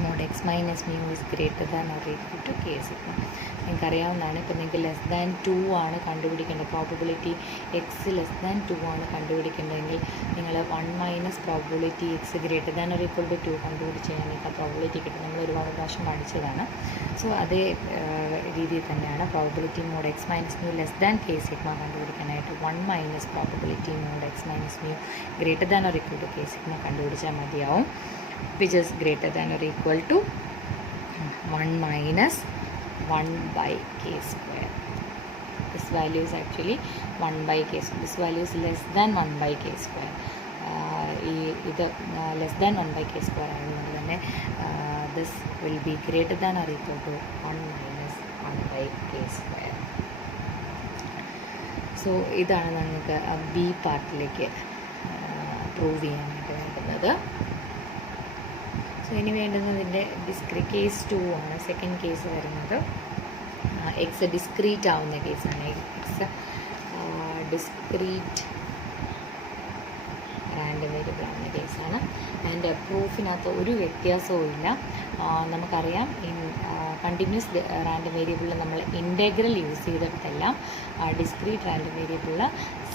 mod X minus mu is greater than or equal to K sigma. നിങ്ങൾക്കറിയാവുന്നതാണ്. ഇപ്പോൾ നിങ്ങൾക്ക് ലെസ് ദാൻ 2 ആണ് കണ്ടുപിടിക്കേണ്ടത്, പ്രോബബിലിറ്റി എക്സ് ലെസ് ദാൻ 2 ആണ് കണ്ടുപിടിക്കേണ്ടതെങ്കിൽ നിങ്ങൾ 1 minus probability X greater than or equal to 2 കണ്ടുപിടിച്ച് കഴിഞ്ഞാൽ നിങ്ങൾക്ക് ആ പ്രോബബിലിറ്റി കിട്ടും. നമ്മൾ ഒരുപാട് പ്രാവശ്യം പഠിച്ചതാണ്. സോ അതേ രീതിയിൽ തന്നെയാണ് probability mod X minus mu less than K sigma കണ്ടുപിടിക്കാനായിട്ട് 1 minus probability mod X minus mu greater than or equal to K sigma കണ്ടുപിടിച്ചാൽ മതിയാവും, which is greater than or equal to 1 minus 1/k square. This value is actually 1/k square. This value is less than 1/k square. ഇത് less than 1/k square ആയതുകൊണ്ട് തന്നെ this will be greater than or equal to 1 minus 1/k square. So ഇതാണ് നമുക്ക് B പാർട്ടിലേക്ക് prove ചെയ്യാനായിട്ട് വേണ്ടുന്നത്. So ഇനി വേണ്ടുന്നതിൻ്റെ case 2 ആണ്. Second case വരുന്നത് എക്സ് ഡിസ്ക്രീറ്റ് ആവുന്ന കേസാണ്. എക്സ് ഡിസ്ക്രീറ്റ് റാൻഡം വേരിയബിൾ ആവുന്ന കേസാണ്. ആൻഡ് പ്രൂഫിനകത്ത് ഒരു വ്യത്യാസവും ഇല്ല. നമുക്കറിയാം കണ്ടിന്യൂസ് റാൻഡം വേരിയബിളിൽ നമ്മൾ ഇൻ്റഗ്രൽ യൂസ് ചെയ്തിട്ടെല്ലാം ഡിസ്ക്രീറ്റ് റാൻഡം വേരിയബിളിൽ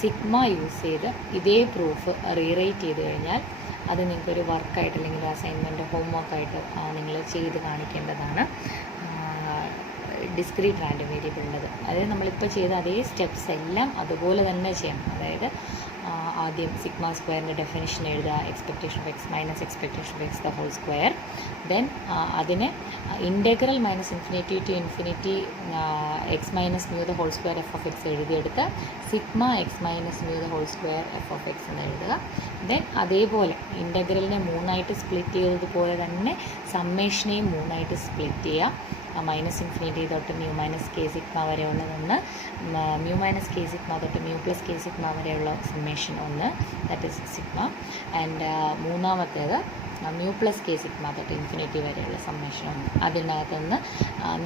സിഗ്മ യൂസ് ചെയ്ത് ഇതേ പ്രൂഫ് റീറൈറ്റ് ചെയ്ത് കഴിഞ്ഞാൽ അത് നിങ്ങൾക്കൊരു വർക്കായിട്ട് അല്ലെങ്കിൽ അസൈൻമെൻറ്റ് ഹോംവർക്കായിട്ട് നിങ്ങൾ ചെയ്ത് കാണിക്കേണ്ടതാണ്. ഡിസ്ക്രീറ്റ് റാൻഡം വേരിയബിളിൻ്റെത്, അതായത് നമ്മളിപ്പോൾ ചെയ്ത അതേ സ്റ്റെപ്സ് എല്ലാം അതുപോലെ തന്നെ ചെയ്യണം. അതായത് ആദ്യം സിഗ്മ സ്ക്വയറിൻ്റെ ഡെഫിനിഷൻ എഴുതുക, expectation of X minus expectation of X the whole square. Then അതിനെ integral minus infinity to infinity X minus mu the whole square F of X എഴുതിയെടുത്ത് sigma X minus mu the whole square F of X എന്ന് എഴുതുക. Then അതേപോലെ ഇൻ്റഗ്രലിനെ 3ആയിട്ട് split ചെയ്തതുപോലെ തന്നെ സമ്മേഷനെയും 3ആയിട്ട് സ്പ്ലിറ്റ് ചെയ്യുക. മൈനസ് ഇൻഫിനിറ്റി തൊട്ട് മ്യൂ മൈനസ് കെ സിഗ്മ വരെ ഉള്ളതൊന്ന്, മ്യൂ മൈനസ് കെ സിഗ്മ തൊട്ട് മ്യൂ പ്ലസ് കെ സിഗ്മ വരെയുള്ള സമ്മേഷൻ ഒന്ന്, ദാറ്റ് ഇസ് സിഗ്മ. ആൻഡ് മൂന്നാമത്തേത് മ്യൂ പ്ലസ് കെ സിഗ്മ തൊട്ട് ഇൻഫിനിറ്റി വരെയുള്ള സമ്മേഷൻ ഒന്ന്. അതിനകത്തുനിന്ന്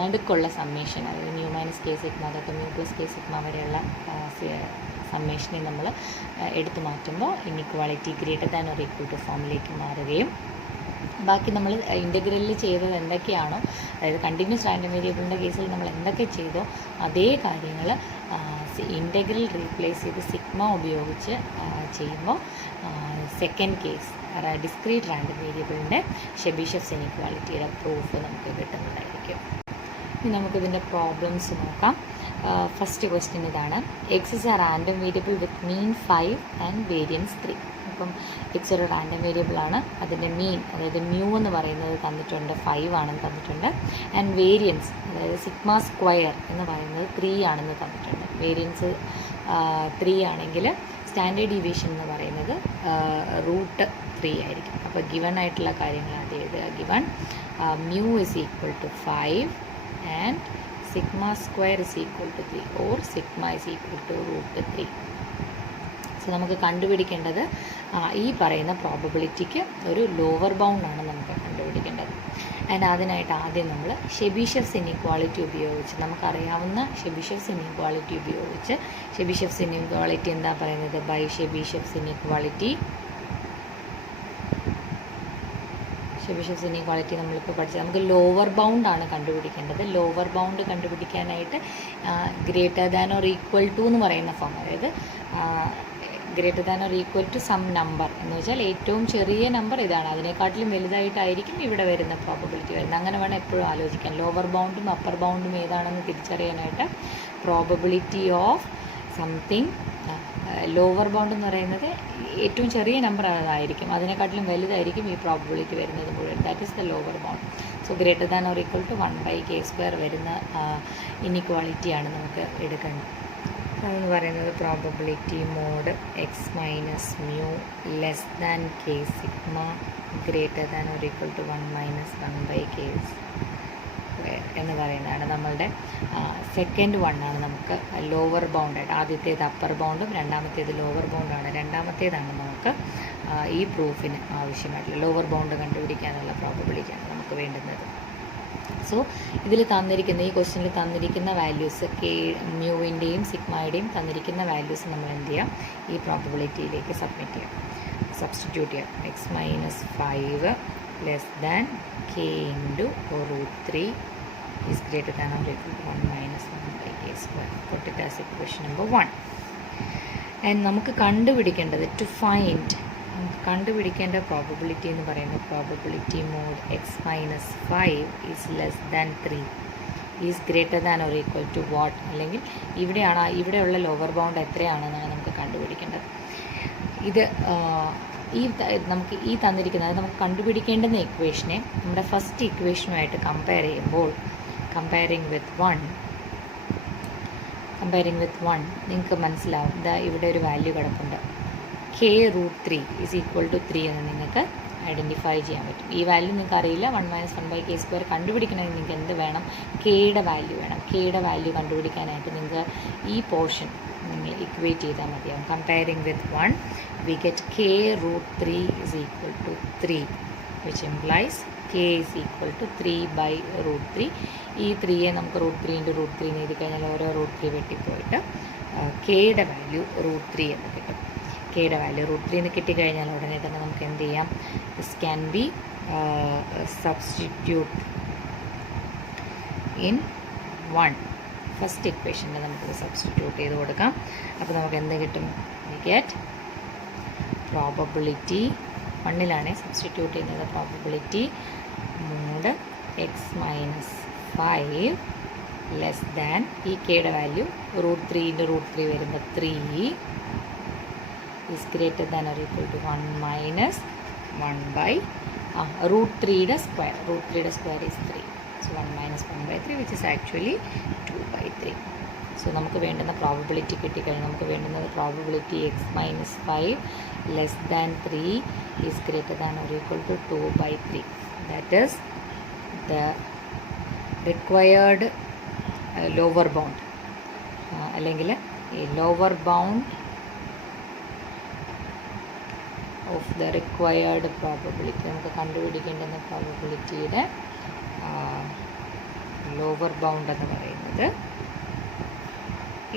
നടുക്കുള്ള സമ്മേഷൻ, അതായത് മ്യൂ മൈനസ് കെ സിഗ്മ തൊട്ട് മ്യൂ പ്ലസ് കെ സിഗ്മ വരെയുള്ള സമ്മേഷനെ നമ്മൾ എടുത്തു മാറ്റുമ്പോൾ inequality greater than or equal to ഫോമിലേക്ക് മാറുകയും ബാക്കി നമ്മൾ ഇൻ്റഗ്രലിൽ ചെയ്തത് എന്തൊക്കെയാണോ, അതായത് കണ്ടിന്യൂസ് റാൻഡം വേരിയബിളിൻ്റെ കേസിൽ നമ്മൾ എന്തൊക്കെ ചെയ്തോ അതേ കാര്യങ്ങൾ ഇൻ്റഗ്രൽ റീപ്ലേസ് ചെയ്ത് സിഗ്മ ഉപയോഗിച്ച് ചെയ്യുമ്പോൾ സെക്കൻഡ് കേസ് ഡിസ്ക്രീറ്റ് റാൻഡം വേരിയബിളിൻ്റെ ഷെബിഷെഫ് ഇനീക്വാളിറ്റിയുടെ പ്രൂഫ് നമുക്ക് കിട്ടുന്നതായിരിക്കും. ഇനി നമുക്കിതിൻ്റെ പ്രോബ്ലംസ് നോക്കാം. ഫസ്റ്റ് ക്വസ്റ്റ്യൻ ഇതാണ്. X is a random variable with mean 5 and variance 3. അപ്പം എക്സ് ഒരു റാൻഡം വേരിയബിളാണ്, അതിൻ്റെ മീൻ അതായത് മ്യൂ എന്ന് പറയുന്നത് തന്നിട്ടുണ്ട്, 5 ആണെന്ന് തന്നിട്ടുണ്ട്. ആൻഡ് വേരിയൻസ് അതായത് സിഗ്മ സ്ക്വയർ എന്ന് പറയുന്നത് 3 ആണെന്ന് തന്നിട്ടുണ്ട്. വേരിയൻസ് 3 ആണെങ്കിൽ സ്റ്റാൻഡേർഡ് ഡീവിയേഷൻ എന്ന് പറയുന്നത് √3 ആയിരിക്കും. അപ്പോൾ ഗിവൺ ആയിട്ടുള്ള കാര്യങ്ങൾ ആദ്യം എഴുതുക. Given mu is equal to 5 and sigma square is equal to 3 or sigma is equal to √3. So നമുക്ക് കണ്ടുപിടിക്കേണ്ടത് ഈ പറയുന്ന പ്രോബബിലിറ്റിക്ക് ഒരു ലോവർ ബൗണ്ടാണ് നമുക്ക് കണ്ടുപിടിക്കേണ്ടത്. ആൻഡ് അതിനായിട്ട് ആദ്യം നമ്മൾ ഷെബിഷെവ്സ് ഇനീക്വാളിറ്റി ഉപയോഗിച്ച്, നമുക്കറിയാവുന്ന ഷെബിഷെവ്സ് ഇനീക്വാളിറ്റി ഉപയോഗിച്ച്, ഷെബിഷെവ്സ് ഇനീക്വാളിറ്റി എന്താ പറയുന്നത്? ബൈ ഷെബിഷെവ്സ് ഇനീക്വാളിറ്റി, ഷെബിഷെവ്സ് ഇനീക്വാളിറ്റി നമ്മളിപ്പോൾ പഠിച്ചത്. നമുക്ക് ലോവർ ബൗണ്ടാണ് കണ്ടുപിടിക്കേണ്ടത്. ലോവർ ബൗണ്ട് കണ്ടുപിടിക്കാനായിട്ട് greater than or equal to എന്ന് പറയുന്ന ഫോം, അതായത് greater than or equal to some number എന്ന് വെച്ചാൽ ഏറ്റവും ചെറിയ നമ്പർ ഇതാണ്, അതിനെക്കാട്ടിലും വലുതായിട്ടായിരിക്കും ഇവിടെ വരുന്ന പ്രോബബിലിറ്റി വരുന്നത്. അങ്ങനെ വേണം എപ്പോഴും ആലോചിക്കാൻ. ലോവർ ബൗണ്ടും അപ്പർ ബൗണ്ടും ഏതാണെന്ന് തിരിച്ചറിയാനായിട്ട് probability of something, lower bound എന്ന് പറയുന്നത് ഏറ്റവും ചെറിയ നമ്പർ അതായിരിക്കും, അതിനെക്കാട്ടിലും വലുതായിരിക്കും ഈ പ്രോബബിലിറ്റി വരുന്നത് മുഴുവൻ. That is the lower bound. So greater than or equal to 1/k² വരുന്ന ഇനിക്വാളിറ്റിയാണ് നമുക്ക് എടുക്കേണ്ടത്. അതെന്ന് പറയുന്നത് probability mod X minus mu less than K sigma greater than or equal to 1-1/k² എന്ന് പറയുന്നതാണ് നമ്മളുടെ സെക്കൻഡ് വണ്ണാണ് നമുക്ക് ലോവർ ബൗണ്ടായിട്ട്. ആദ്യത്തേത് അപ്പർ ബൗണ്ടും രണ്ടാമത്തേത് ലോവർ ബൗണ്ടാണ്. രണ്ടാമത്തേതാണ് നമുക്ക് ഈ പ്രൂഫിന് ആവശ്യമായിട്ടുള്ള ലോവർ ബൗണ്ട് കണ്ടുപിടിക്കാനുള്ള പ്രോബബിലിറ്റിയാണ് നമുക്ക് വേണ്ടുന്നത്. സോ ഇതിൽ തന്നിരിക്കുന്ന ഈ ക്വസ്റ്റ്യനിൽ തന്നിരിക്കുന്ന വാല്യൂസ് മ്യൂവിൻ്റെയും സിഗ്മയുടെയും തന്നിരിക്കുന്ന വാല്യൂസ് നമ്മൾ എന്ത് ചെയ്യാം? ഈ പ്രോബബിലിറ്റിയിലേക്ക് സബ്സ്റ്റിറ്റ്യൂട്ട് ചെയ്യാം. X minus 5 less than K into √3 is greater than or equal to 1-1/k². Put it as equation number 1. And നമുക്ക് കണ്ടുപിടിക്കേണ്ടത് കണ്ടുപിടിക്കേണ്ട പ്രോബബിലിറ്റി എന്ന് പറയുന്നത് probability mod X minus 5 is less than 3 is greater than or equal to what, അല്ലെങ്കിൽ ഇവിടെയുള്ള lower bound എത്രയാണെന്നാണ് നമുക്ക് കണ്ടുപിടിക്കേണ്ടത്. ഇത് നമുക്ക് ഈ തന്നിരിക്കുന്നത് നമുക്ക് കണ്ടുപിടിക്കേണ്ടുന്ന ഇക്വേഷനെ നമ്മുടെ ഫസ്റ്റ് ഇക്വേഷനുമായിട്ട് കമ്പയർ ചെയ്യുമ്പോൾ കമ്പയറിങ് വിത്ത് വൺ നിങ്ങൾക്ക് മനസ്സിലാവും. ഇവിടെ ഒരു വാല്യൂ കിടപ്പുണ്ട്, k√3 ഈസ് ഈക്വൽ ടു 3 എന്ന് നിങ്ങൾക്ക് ഐഡൻറ്റിഫൈ ചെയ്യാൻ പറ്റും. ഈ വാല്യൂ നിങ്ങൾക്ക് അറിയില്ല, 1-1/k² കണ്ടുപിടിക്കണമെങ്കിൽ നിങ്ങൾക്ക് എന്ത് വേണം? കെയുടെ വാല്യൂ വേണം. കെയുടെ വാല്യൂ കണ്ടുപിടിക്കാനായിട്ട് നിങ്ങൾക്ക് ഈ പോർഷൻ നിങ്ങൾ ഇക്വേറ്റ് ചെയ്താൽ മതിയാവും. Comparing with 1 we get k√3 is equal to 3, which implies k is equal to 3/√3. ഈ 3യെ നമുക്ക് √3 × √3 എന്ന് എഴുതി കഴിഞ്ഞാൽ ഓരോ √3 വെട്ടിപ്പോയിട്ട് കെയുടെ വാല്യൂ √3 എന്ന് കിട്ടും. കെയുടെ വാല്യൂ √3 എന്ന് കിട്ടിക്കഴിഞ്ഞാൽ ഉടനെ തന്നെ നമുക്ക് എന്ത് ചെയ്യാം? This can be substitute in 1. First ഇക്വേഷനിൽ നമുക്കത് സബ്സ്റ്റിറ്റ്യൂട്ട് ചെയ്ത് കൊടുക്കാം. അപ്പോൾ നമുക്ക് എന്ത് കിട്ടും? വി ഗെറ്റ് പ്രോബബിലിറ്റി 1ലാണ് സബ്സ്റ്റിറ്റ്യൂട്ട് ചെയ്യുന്നത്. Probability mod X minus 5 less than ഈ കെയുടെ വാല്യൂ √3 × √3 വരുമ്പോൾ 3 is greater than or equal to 1 minus 1 by root 3 square. Root 3 square is 3. So 1 minus 1 by 3, which is actually 2 by 3. So നമുക്ക് വേണ്ടുന്ന probability കിട്ടിക്കഴിഞ്ഞാൽ നമുക്ക് വേണ്ടുന്നത് probability X minus 5 less than 3 is greater than or equal to 2 by 3. That is the required lower bound, അല്ലെങ്കിൽ lower bound of the required probability. നമുക്ക് കണ്ടുപിടിക്കേണ്ടുന്ന പ്രോബബിലിറ്റിയുടെ lower bound എന്ന് പറയുന്നത്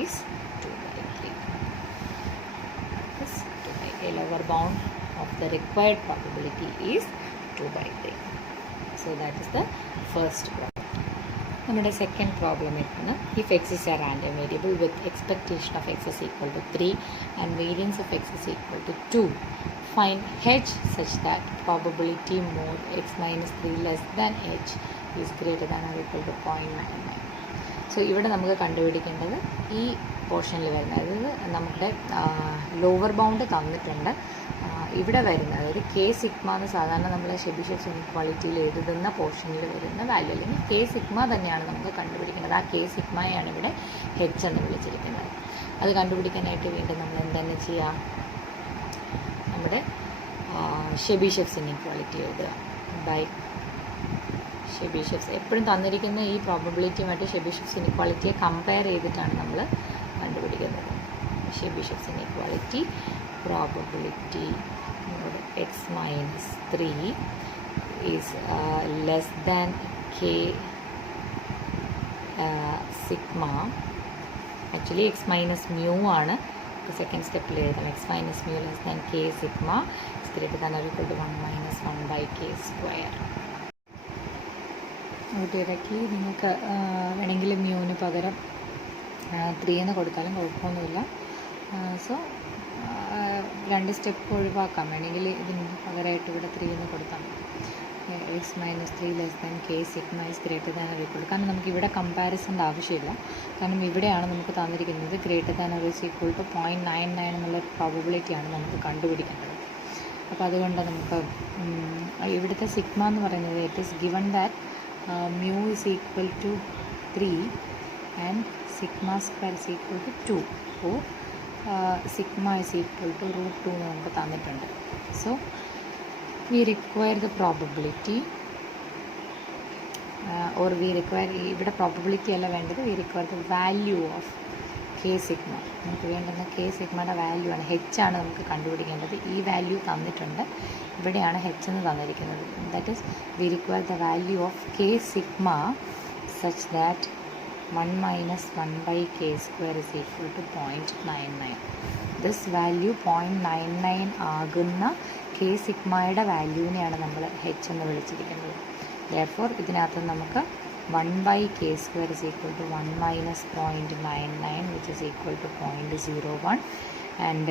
is 2 by 3. Yes, 2 by a lower bound of the required probability is 2 by 3. So that is the first problem. നമ്മുടെ second problem എത്തുന്നത് if X is a random variable with expectation of X is equal to 3 and variance of X is equal to 2, find h such that probability mod x minus 3 less than h is greater than or equal to 0.99. So ഇവിടെ നമുക്ക് കണ്ടുപിടിക്കേണ്ടത് ഈ പോർഷനിൽ വരുന്നത്, അതായത് നമ്മുടെ lower bound തന്നിട്ടുണ്ട്. ഇവിടെ വരുന്നത് അതായത് കെ സിഗ്മ എന്ന് സാധാരണ നമ്മൾ ഷെബിഷെവ് ഇനക്വാളിറ്റിയിൽ എഴുതുന്ന പോർഷനിൽ വരുന്ന വാല്യൂ, അല്ലെങ്കിൽ കെ സിഗ്മ തന്നെയാണ് നമുക്ക് കണ്ടുപിടിക്കേണ്ടത്. ആ കെ സിഗ്മയാണ് ഇവിടെ ഹെച്ച് എന്ന് വിളിച്ചിരിക്കുന്നത്. അത് കണ്ടുപിടിക്കാനായിട്ട് വീണ്ടും നമ്മൾ എന്തെന്ന് ചെയ്യാം, നമ്മുടെ ഷെബിഷെവ് ഇനക്വാളിറ്റി എഴുതുക ബൈ ഷെബിഷെവ്. എപ്പോഴും തന്നിരിക്കുന്ന ഈ പ്രോബബിലിറ്റിയുമായിട്ട് ഷെബിഷെവ് ഇനക്വാളിറ്റിയെ കമ്പയർ ചെയ്തിട്ടാണ് നമ്മൾ കണ്ടുപിടിക്കുന്നത്. Chebyshev inequality probability X minus 3 is less than K sigma. Actually X minus mu ആണ് സെക്കൻഡ് സ്റ്റെപ്പിൽ എഴുതാം. X minus mu less than K sigma is greater than or equal to 1 minus 1 by k square. ഇടയ്ക്ക് നിങ്ങൾക്ക് വേണമെങ്കിൽ മ്യൂവിന് പകരം 3 എന്ന് കൊടുത്താലും കുഴപ്പമൊന്നുമില്ല. സോ 2 സ്റ്റെപ്പ് ഒഴിവാക്കാം. വേണമെങ്കിൽ ഇതിന് പകരമായിട്ട് ഇവിടെ 3 എന്ന് കൊടുത്താൽ മതി. X minus 3 less than K sigma is greater than or equal. കാരണം നമുക്ക് ഇവിടെ കമ്പാരിസൻ്റെ ആവശ്യമില്ല. കാരണം ഇവിടെയാണ് നമുക്ക് തന്നിരിക്കുന്നത് greater than or is equal to 0.99 എന്നുള്ള പ്രോബബിലിറ്റിയാണ് നമുക്ക് കണ്ടുപിടിക്കേണ്ടത്. അപ്പോൾ അതുകൊണ്ട് നമുക്ക് ഇവിടുത്തെ സിഗ്മ എന്ന് പറയുന്നത് it is given that mu is equal to 3 and sigma square is equal to 2. So sigma is equal to root 2 എന്ന് നമുക്ക് തന്നിട്ടുണ്ട്. So we require the probability or we require, ഇവിടെ പ്രോബബിലിറ്റി അല്ല വേണ്ടത്, we require the value of K sigma. നമുക്ക് വേണ്ടുന്ന K സിഗ്മയുടെ value ആണ്, H ആണ് നമുക്ക് കണ്ടുപിടിക്കേണ്ടത്. ഈ വാല്യൂ തന്നിട്ടുണ്ട്, ഇവിടെയാണ് ഹെച്ച് എന്ന് തന്നിരിക്കുന്നത്. That is V require the value of K sigma such that 1 minus 1 by k square is equal to 0.99. This value 0.99 ആകുന്ന കെ സിഗ്മയുടെ വാല്യൂവിനെയാണ് നമ്മൾ ഹെച്ച് എന്ന് വിളിച്ചിരിക്കുന്നത്. ദെയർഫോർ ഇതിനകത്ത് നമുക്ക് 1 by k square is equal to 1 minus 0.99 which is equal to 0.01 and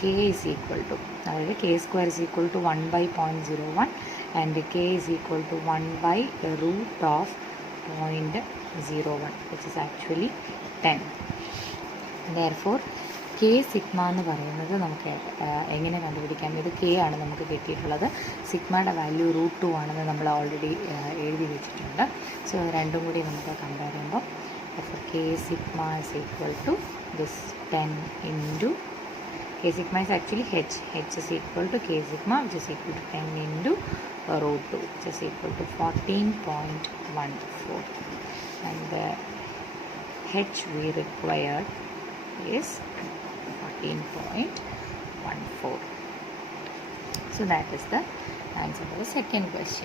k is equal to, അതായത് k square is equal to 1 by 0.01 and k is equal to 1 by root of 0.01 which is actually 10. Therefore K sigma എന്ന് പറയുന്നത് നമുക്ക് എങ്ങനെ കണ്ടുപിടിക്കാം? ഇത് K ആണ് നമുക്ക് കിട്ടിയിട്ടുള്ളത്. സിഗ്മയുടെ വാല്യൂ റൂട്ട് 2 ആണെന്ന് നമ്മൾ ഓൾറെഡി എഴുതി വെച്ചിട്ടുണ്ട്. സോ രണ്ടും കൂടി നമുക്ക് കമ്പയർ ചെയ്യുമ്പോൾ അപ്പോൾ K sigma is equal to this 10 into K sigma is actually H is equal to K sigma which is equal to 10 into root 2 which is equal to 14.14 and the h we required is 14.14. So that is the answer for the second question.